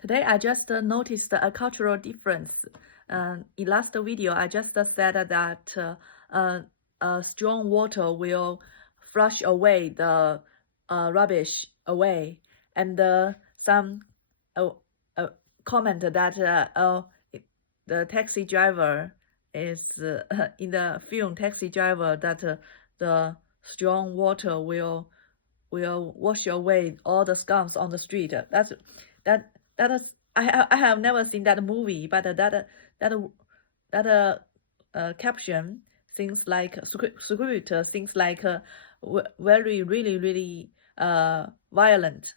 Today, I just noticed a cultural difference. In last video, I just said that strong water will flush away the rubbish away, and some uh, uh, comment that the taxi driver is in the film taxi driver that the strong water will wash away all the scums on the street. That is I have never seen that movie, but that caption seems like script seems like very really violent,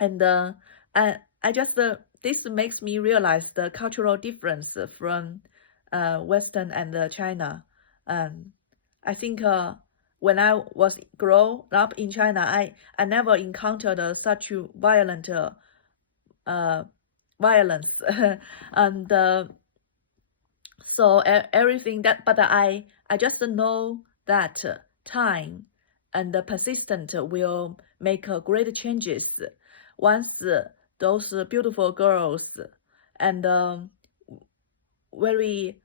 and I just this makes me realize the cultural difference from Western and China. I think when I was grown up in China, I never encountered such violent violence, and so everything that. But I just know that time and the persistent will make great changes once those beautiful girls and very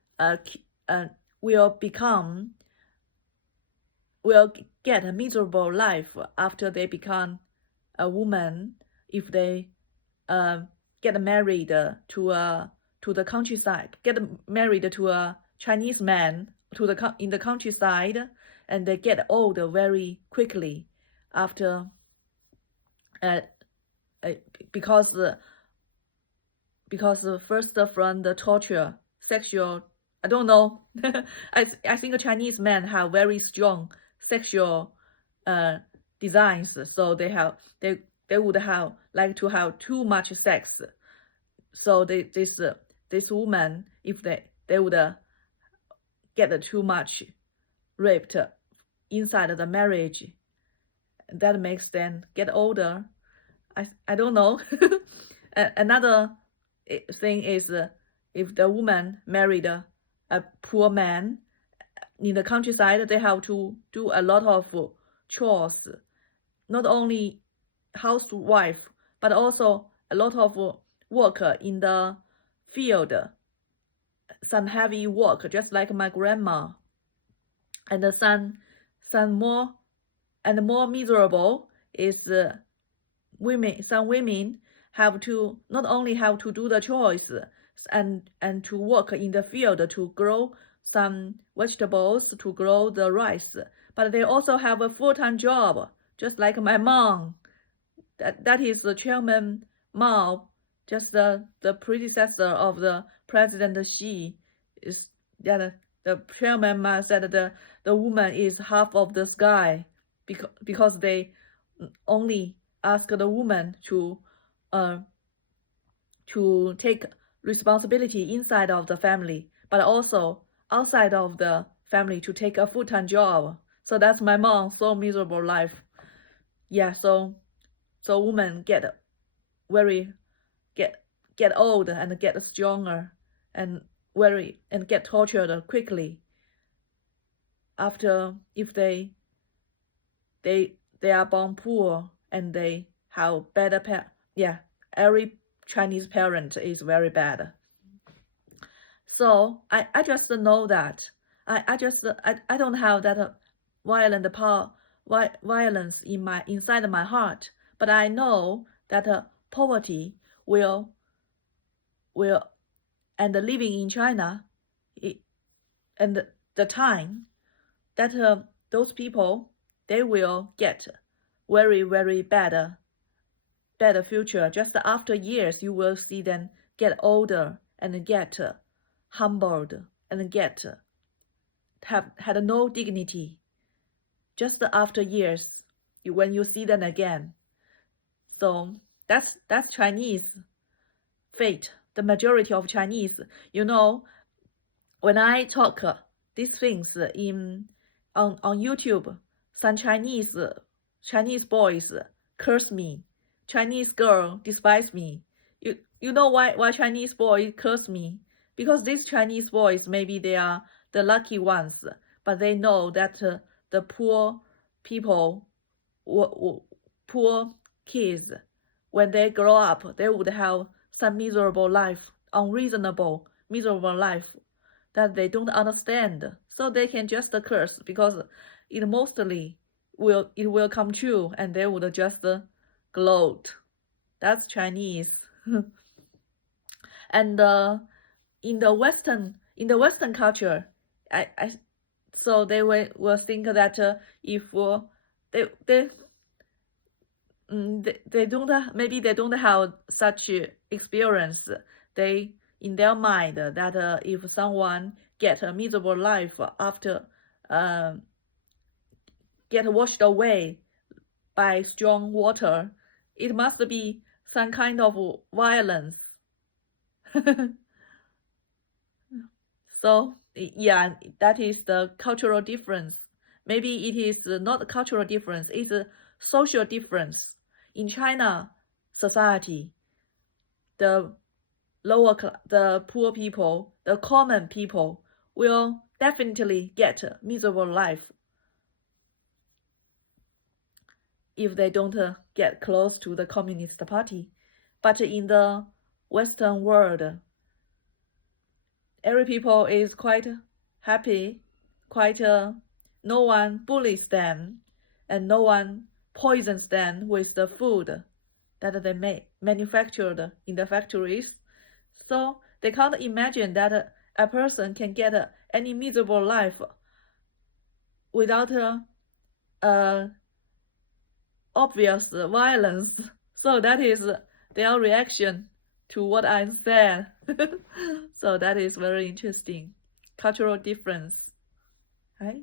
will get a miserable life after they become a woman if they get married to the countryside, get married to a Chinese man in the countryside, and they get old very quickly after uh, because first from the torture, sexual, I don't know. I think Chinese men have very strong sexual designs, so they would have like to have too much sex. So this woman, if they would get too much raped inside the marriage, that makes them get older. I don't know. Another thing is if the woman married a poor man in the countryside, they have to do a lot of chores, not only housewife, but also a lot of work in the field, some heavy work, just like my grandma, and some more miserable is some women have to not only have to do the chores and to work in the field to grow some vegetables, to grow the rice, but they also have a full-time job, just like my mom. That is the chairman Mao, just the predecessor of the President Xi. Is that the chairman Mao said the woman is half of the sky, because they only ask the woman to take responsibility inside of the family, but also outside of the family to take a full-time job. So that's my mom's so miserable life. Yeah, so women get very get old and get stronger and get tortured quickly after if they are born poor and they have better yeah, every Chinese parent is very bad. So I just know that I don't have that violence inside my heart, but I know that poverty will and living in China, and the time that those people they will get very bad future. Just after years, you will see them get older and get humbled and get have had no dignity. Just after years, when you see them again. So that's Chinese fate. The majority of Chinese, when I talk these things on YouTube, some Chinese boys curse me. Chinese girl despise me. You know why Chinese boy curse me? Because these Chinese boys, maybe they are the lucky ones, but they know that the poor people, poor kids when they grow up, they would have some miserable life, unreasonable, miserable life that they don't understand. So they can just curse because it mostly will come true, and they would just gloat. That's Chinese. And in the Western culture, so they will think that if they don't, maybe they don't have such experience. They in their mind that if someone get a miserable life after get washed away by strong water, it must be some kind of violence. So yeah, that is the cultural difference. Maybe it is not a cultural difference, it's a social difference. In China society, the the poor people, the common people will definitely get a miserable life if they don't get close to the Communist Party. But in the Western world, every people is quite happy, quite no one bullies them, and no one poisons them with the food that they manufactured in the factories. So they can't imagine that a person can get any miserable life without obvious violence. So that is their reaction to what I said. So that is very interesting. Cultural difference, right?